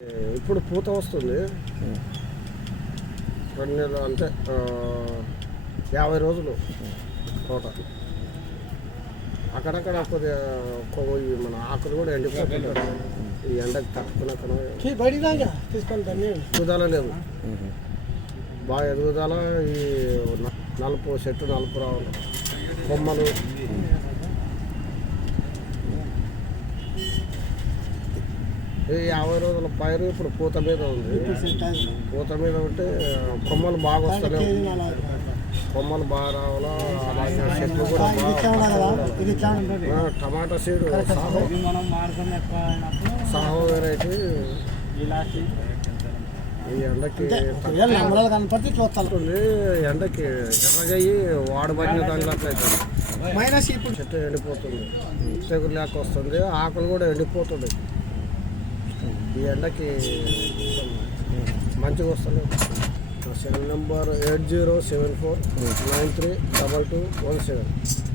ఇప్పుడు పూత వస్తుంది 2 నెలలు అంటే 50 రోజులు తోట. అక్కడక్కడ కొద్దిగా మన ఆకులు కూడా ఎండిపోతుంటారు. ఈ ఎండకు తట్టుకున్నాకనే ఎదుగుదల లేదు, బాగా ఎదుగుదల. ఈ చెట్టు నలుపు రావాలి, కొమ్మలు ఈ 50 రోజుల పైరు ఇప్పుడు పూత మీద ఉంది. పూత మీద ఉంటే కొమ్మలు బాగా వస్తాయి, కొమ్మలు బాగా రావాలా. అలాగే చెట్లు కూడా టమాటా సీడ్ సాహో వెరైటీ ఈ ఎండకి కనపడితే చూస్తుంది. ఎండకి ఎర్రగయ్యి వాడబడిన దాంట్లో అవుతుంది. ఇప్పుడు చెట్టు ఎండిపోతుంది, తెగులు లేక వస్తుంది, ఆకులు కూడా ఎండిపోతుంది. ఈ ఎండకి మంచిగా వస్తలేదు. Cell number 8074932217.